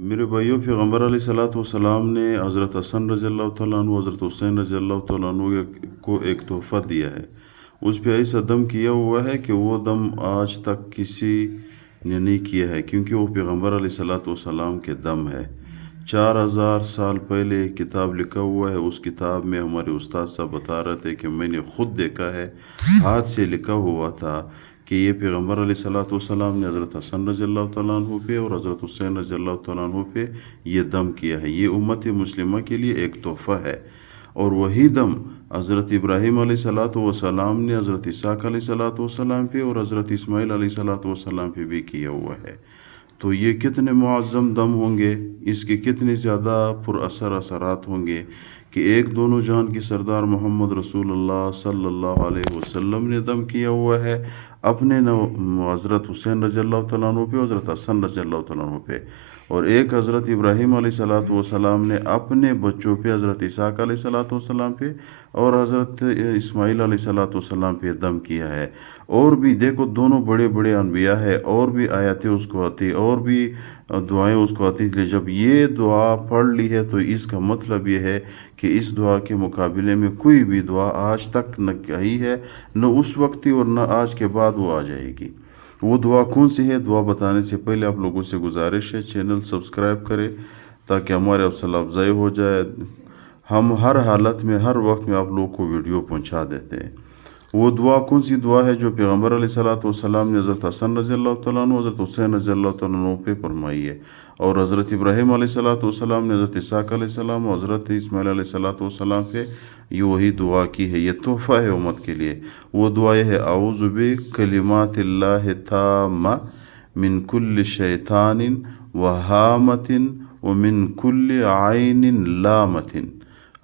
میرے بھائیوں، پیغمبر علیہ الصلوۃ والسلام نے حضرت حسن رضی اللہ تعالیٰ عنہ، حضرت حسین رضی اللہ تعالیٰ عنہ کو ایک تحفہ دیا ہے۔ اس پہ ایسا دم کیا ہوا ہے کہ وہ دم آج تک کسی نے نہیں کیا ہے، کیونکہ وہ پیغمبر علیہ الصلوۃ والسلام کے دم ہے۔ 4000 سال پہلے ایک کتاب لکھا ہوا ہے، اس کتاب میں ہمارے استاد صاحب بتا رہے تھے کہ میں نے خود دیکھا ہے، ہاتھ سے لکھا ہوا تھا کہ یہ پیغمبر علیہ الصلوۃ والسلام نے حضرت حسن رضی اللہ تعالیٰ عنہ پہ اور حضرت حسین رضی اللہ تعالیٰ عنہ پہ یہ دم کیا ہے۔ یہ امت مسلمہ کے لیے ایک تحفہ ہے، اور وہی دم حضرت ابراہیم علیہ الصلوۃ والسلام نے حضرت اسحاق علیہ الصلوۃ والسلام پہ اور حضرت اسماعیل علیہ الصلوۃ والسلام پہ بھی کیا ہوا ہے۔ تو یہ کتنے معظم دم ہوں گے، اس کے کتنے زیادہ پر اثر اثرات ہوں گے کہ ایک دونوں جہان کی سردار محمد رسول اللہ صلی اللہ علیہ وسلم نے دم کیا ہوا ہے اپنے حضرت حسین رضی اللہ تعالیٰ عنہ پہ، حضرت حسن رضی اللہ تعالیٰ عنہ پہ، اور ایک حضرت ابراہیم علیہ الصلوۃ والسلام نے اپنے بچوں پہ حضرت اسحاق علیہ الصلوۃ والسلام پہ اور حضرت اسماعیل علیہ الصلوۃ والسلام پہ دم کیا ہے۔ اور بھی دیکھو، دونوں بڑے بڑے انبیاء ہے، اور بھی آیاتیں اس کو آتی، اور بھی دعائیں اس کو آتی، لیکن جب یہ دعا پڑھ لی ہے تو اس کا مطلب یہ ہے کہ اس دعا کے مقابلے میں کوئی بھی دعا آج تک نہ کہی ہے، نہ اس وقت اور نہ آج کے بعد وہ آ جائے گی۔ وہ دعا کون سی ہے؟ دعا بتانے سے پہلے آپ لوگوں سے گزارش ہے چینل سبسکرائب کرے تاکہ ہمارے حوصلہ افزائی ہو جائے۔ ہم ہر حالت میں، ہر وقت میں آپ لوگوں کو ویڈیو پہنچا دیتے ہیں۔ وہ دعا کون سی دعا ہے جو پیغمبر علیہ الصلوۃ والسلام نے حضرت حسن رضی اللہ تعالیٰ عنہ، حضرت حسین رضی اللہ تعالیٰ عنہ پہ فرمائی ہے، اور حضرت ابراہیم علیہ الصلوۃ والسلام نے حضرت اسحاق علیہ السلام اور حضرت اسماعیل علیہ الصلوۃ والسلام پہ یہ وہی دعا کی ہے۔ یہ تحفہ ہے امت کے لیے۔ وہ دعا یہ ہے: اعوذ بکلمات اللہ التامہ من کل شیطان وہامۃ ومن کل عین لامۃ۔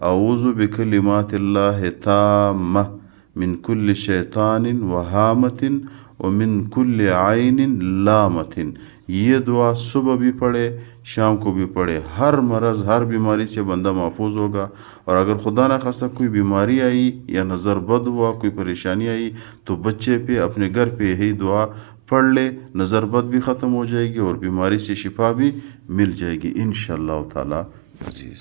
اعوذ بکلمات اللہ التامہ من کل شیطان وہامۃ ومن کل عین لامۃ۔ یہ دعا صبح بھی پڑھے، شام کو بھی پڑھے، ہر مرض، ہر بیماری سے بندہ محفوظ ہوگا۔ اور اگر خدا نہ خواستہ کوئی بیماری آئی یا نظر بد ہوا، کوئی پریشانی آئی، تو بچے پہ، اپنے گھر پہ یہی دعا پڑھ لے، نظر بد بھی ختم ہو جائے گی اور بیماری سے شفا بھی مل جائے گی انشاءاللہ تعالی عزیز۔